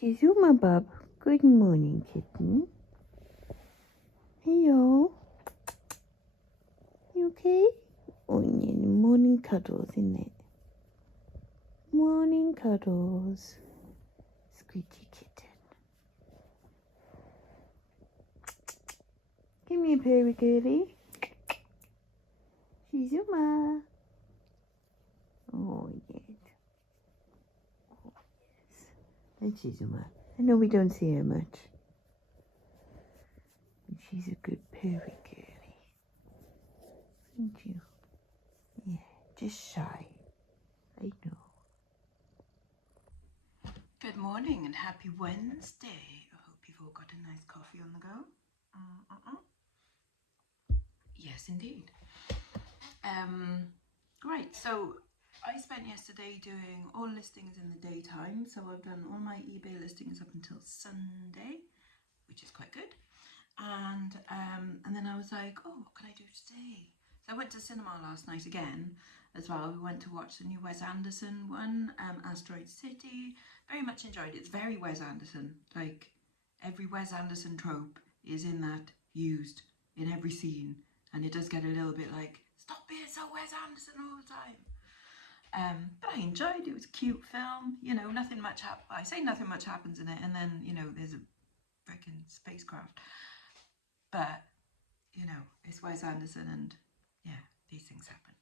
Zuma Bub, good morning, kitten. Hello. You okay? Oh, yeah, morning cuddles, isn't it? Morning cuddles. Squeaky kitten. Give me a purry girly. Zuma. Oh, yes. Oh, yes. And Zuma. I know we don't see her much. But she's a good purry girly. Isn't you? Yeah, just shy. I know. Good morning and happy Wednesday. I hope you've all got a nice coffee on the go. Yes, indeed. Right, so I spent yesterday doing all listings in the daytime. So I've done all my eBay listings up until Sunday, which is quite good. And then I was like, oh, what can I do today? So I went to cinema last night again as well. We went to watch the new Wes Anderson one, Asteroid City. Very much enjoyed it. It's very Wes Anderson. Like every Wes Anderson trope is in that, used in every scene. And it does get a little bit like, stop being so Wes Anderson all the time. But I enjoyed it. It was a cute film. You know, nothing much I say nothing much happens in it. And then, you know, there's a freaking spacecraft. But, you know, it's Wes Anderson and, yeah, these things happen.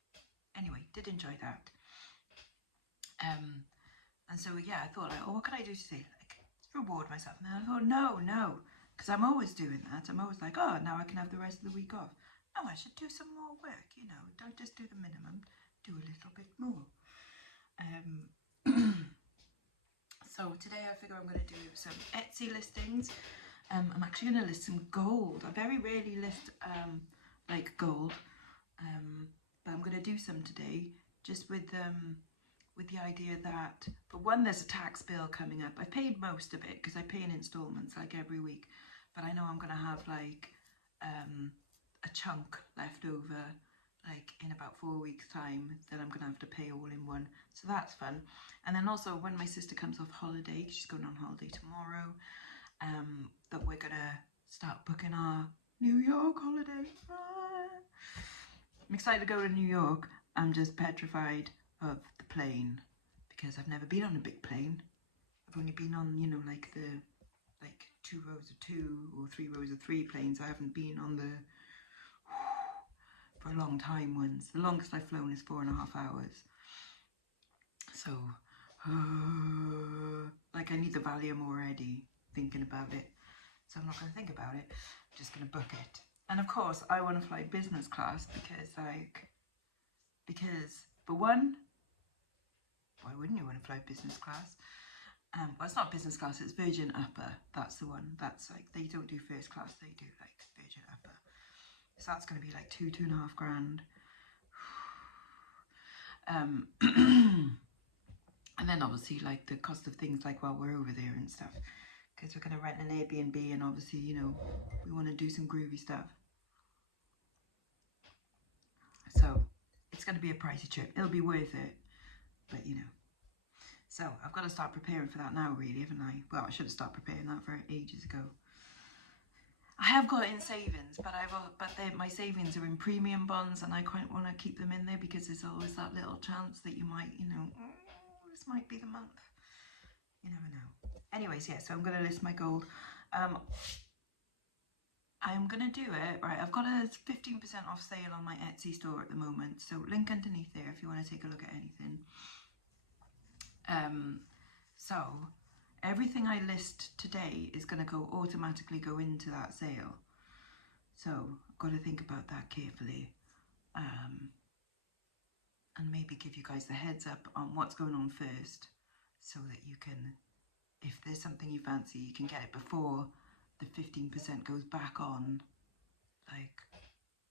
Anyway, did enjoy that. And so, yeah, I thought, like, oh, what can I do today? Like, reward myself. And then I thought, no, because I'm always doing that. I'm always like, oh, now I can have the rest of the week off. No, I should do some more work, you know. Don't just do the minimum, do a little bit more. So today I figure I'm going to do some Etsy listings. I'm actually going to list some gold. I very rarely list like gold, but I'm going to do some today, just with the idea that, for one, there's a tax bill coming up. I paid most of it because I pay in installments like every week, but I know I'm going to have like a chunk left over like in about 4 weeks time that I'm going to have to pay all in one. So that's fun. And then also when my sister comes off holiday, she's going on holiday tomorrow, that we're going to start booking our New York holiday. I'm excited to go to New York. I'm just petrified of the plane because I've never been on a big plane. I've only been on, you know, like the 2 rows of 2 or 3 rows of 3 planes. I haven't been on the for a long time ones. The longest I've flown is 4.5 hours. So like I need the Valium already thinking about it. So I'm not going to think about it. I'm just going to book it. And of course I want to fly business class because for one, why wouldn't you want to fly business class? Well, it's not business class, it's Virgin Upper. That's the one. That's like, they don't do first class, they do like Virgin Upper. So that's going to be like 2.5 grand. And then obviously like the cost of things like while we're over there and stuff, because we're going to rent an Airbnb and obviously, you know, we want to do some groovy stuff. So it's going to be a pricey trip. It'll be worth it, but you know. So I've got to start preparing for that now, really, haven't I? Well, I should have started preparing that for ages ago. I have got it in savings, but my savings are in premium bonds, and I quite want to keep them in there because there's always that little chance that you might, you know, this might be the month. You never know. Anyways, yeah, so I'm going to list my gold. I'm going to do it, right, I've got a 15% off sale on my Etsy store at the moment, so link underneath there if you want to take a look at anything. So everything I list today is going to automatically go into that sale. So I've got to think about that carefully, and maybe give you guys the heads up on what's going on first, so that you can, if there's something you fancy, you can get it before the 15% goes back on, like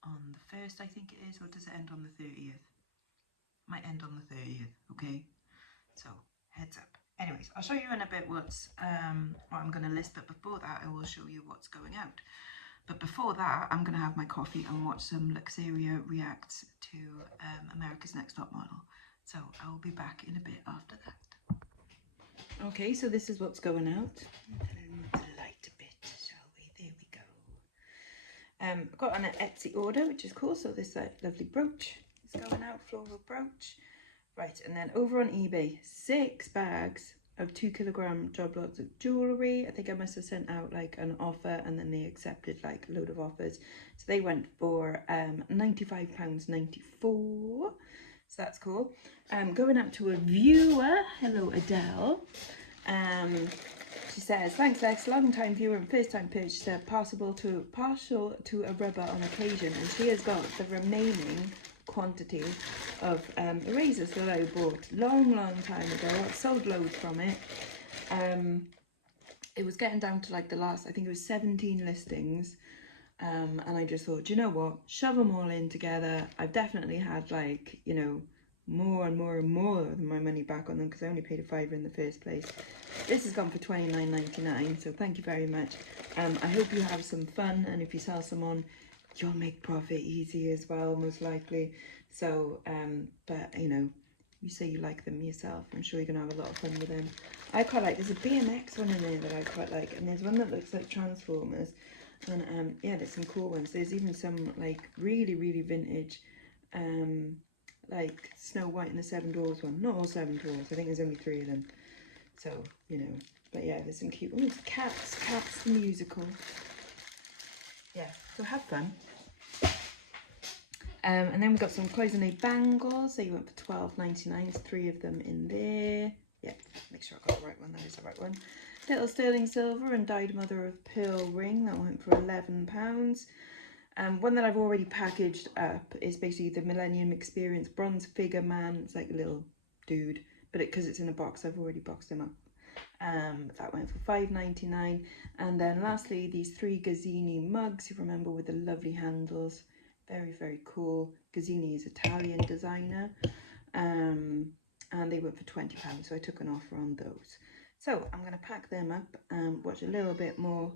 on the 1st, I think it is, or does it end on the 30th? Might end on the 30th, okay? So heads up. Anyways, I'll show you in a bit what I'm going to list, but before that I will show you what's going out. But before that, I'm going to have my coffee and watch some Luxeria reacts to America's Next Top Model. So I will be back in a bit after that. Okay, so this is what's going out. Turn the light a bit, shall we? There we go. I got on an Etsy order, which is cool. So this lovely brooch is going out, floral brooch. Right, and then over on eBay, 6 bags of 2 kilogram job lots of jewellery. I think I must have sent out like an offer, and then they accepted like a load of offers. So they went for £95.94. So that's cool. Going up to a viewer. Hello, Adele. She says, thanks Lex, long time viewer and first time purchaser, partial to a rubber on occasion, and she has got the remaining quantity of erasers that I bought long time ago. I've sold loads from it. It was getting down to like the last, I think it was 17 listings, and I just thought, you know what, shove them all in together. I've definitely had like, you know, more and more than my money back on them, because I only paid a £5 in the first place. This has gone for £29.99, so thank you very much. I hope you have some fun, and if you sell some on, you'll make profit easy as well, most likely. So but you know, you say you like them yourself, I'm sure you're gonna have a lot of fun with them. I quite like, there's a BMX one in there that I quite like, and there's one that looks like Transformers, and yeah, there's some cool ones. There's even some like really vintage like Snow White and the 7 Dwarfs one. Not all 7 Dwarfs, I think there's only 3 of them. So, you know, but yeah, there's some cute ones. Cats the musical. Yeah, so have fun. And then we've got some cloisonné bangles. They went for £12.99. There's 3 of them in there. Yeah, make sure I got the right one. That is the right one. Little sterling silver and dyed mother of pearl ring. That went for £11. One that I've already packaged up is basically the Millennium Experience bronze figure man. It's like a little dude, but because it's in a box, I've already boxed him up. That went for £5.99. And then lastly, these 3 Gazzini mugs, you remember, with the lovely handles. Very cool. Gazzini is Italian designer, and they went for £20, so I took an offer on those. So I'm going to pack them up and watch a little bit more.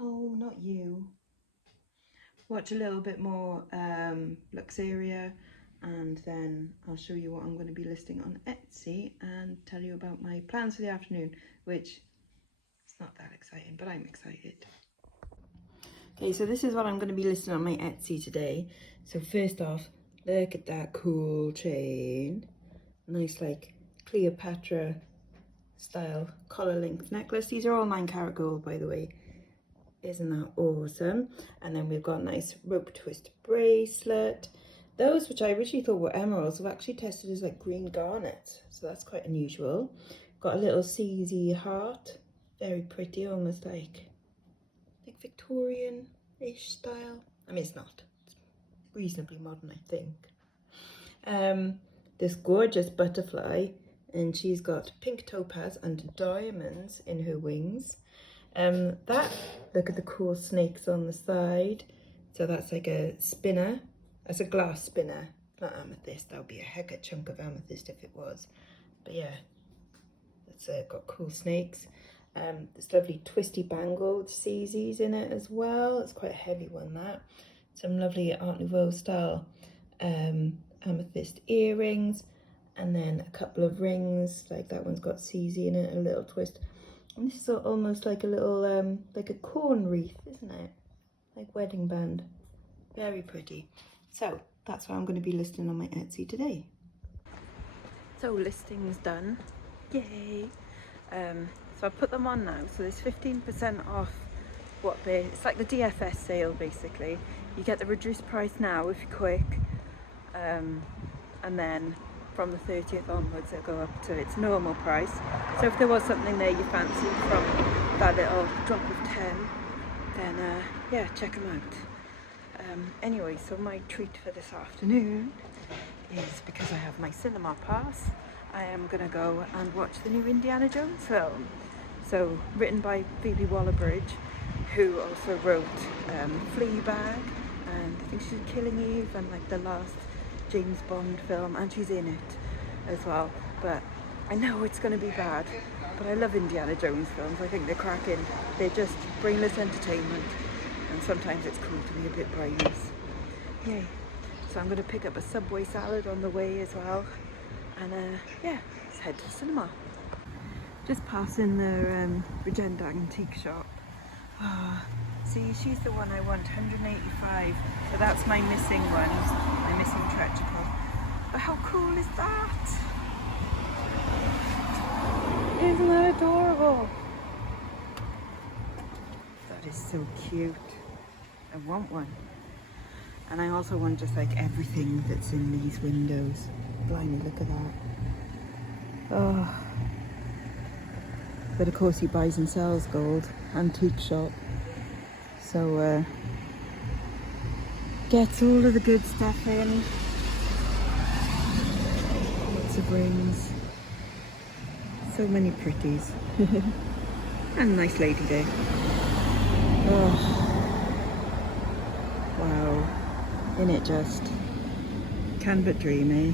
Oh, not you. Watch a little bit more Luxeria, and then I'll show you what I'm going to be listing on Etsy and tell you about my plans for the afternoon, which it's not that exciting, but I'm excited. Okay, so this is what I'm going to be listing on my Etsy today. So first off, look at that cool chain. Nice like Cleopatra style collar length necklace. These are all 9 karat gold, by the way. Isn't that awesome? And then we've got a nice rope twist bracelet. Those, which I originally thought were emeralds, have actually tested as like green garnet, so that's quite unusual. Got a little CZ heart, very pretty, almost like Victorian-ish style. I mean, it's not. It's reasonably modern, I think. This gorgeous butterfly, and she's got pink topaz and diamonds in her wings. Look at the cool snakes on the side. So that's like a spinner. That's a glass spinner. It's not amethyst. That would be a heck of a chunk of amethyst if it was. But yeah, it's got cool snakes. This lovely twisty bangle with CZs in it as well. It's quite a heavy one, that. Some lovely Art Nouveau style amethyst earrings. And then a couple of rings. Like that one's got CZ in it, a little twist. And this is almost like a little, like a corn wreath, isn't it? Like wedding band. Very pretty. So that's what I'm going to be listing on my Etsy today. So listing's done. Yay! So I put them on now. So there's 15% off it's like the DFS sale basically. You get the reduced price now if you're quick. And then from the 30th onwards it'll go up to its normal price. So if there was something there you fancied from that little drop of 10, then yeah, check them out. Anyway, so my treat for this afternoon is, because I have my cinema pass, I am gonna go and watch the new Indiana Jones film. So written by Phoebe Waller-Bridge, who also wrote Fleabag, and I think she did Killing Eve and like the last James Bond film, and she's in it as well. But I know it's going to be bad, but I love Indiana Jones films. I think they're cracking. They're just brainless entertainment, and sometimes it's cool to be a bit brainless. Yay. So I'm going to pick up a Subway salad on the way as well, and yeah, let's head to the cinema. Just passing the Regenda antique shop. Oh, see, she's the one I want, 185. So that's my missing one, my missing tricycle. But how cool is that? Isn't that adorable? That is so cute. I want one. And I also want just like everything that's in these windows. Blimey, look at that. Oh. But of course he buys and sells gold, antique shop. So gets all of the good stuff in. Lots of rings. So many pretties. And a nice lady there. Oh. Wow. Isn't it just? Can but dream, eh?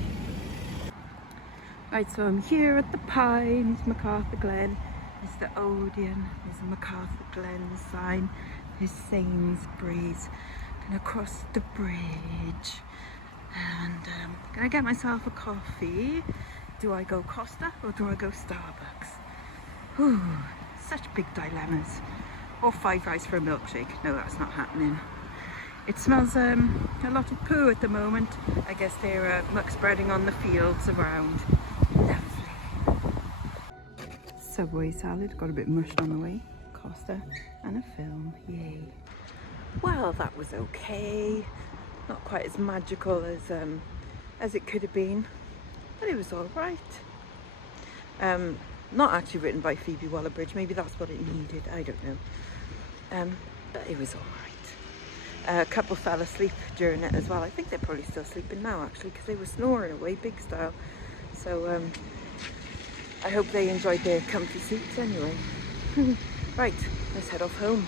Right, so I'm here at the Pines, MacArthur Glen. There's the Odeon, there's a MacArthur Glen sign, there's Sainsbury's. Gonna cross the bridge and gonna get myself a coffee. Do I go Costa or do I go Starbucks? Whew, such big dilemmas. Or Five Guys for a milkshake. No, that's not happening. It smells a lot of poo at the moment. I guess they're muck spreading on the fields around. Lovely. Subway salad, got a bit mushed on the way. Costa and a film, yay. Well, that was okay. Not quite as magical as it could have been, but it was all right. Not actually written by Phoebe Waller-Bridge. Maybe that's what it needed. I don't know. But it was all right. A couple fell asleep during it as well. I think they're probably still sleeping now actually, because they were snoring away big style. So I hope they enjoyed their comfy seats anyway. Right, let's head off home.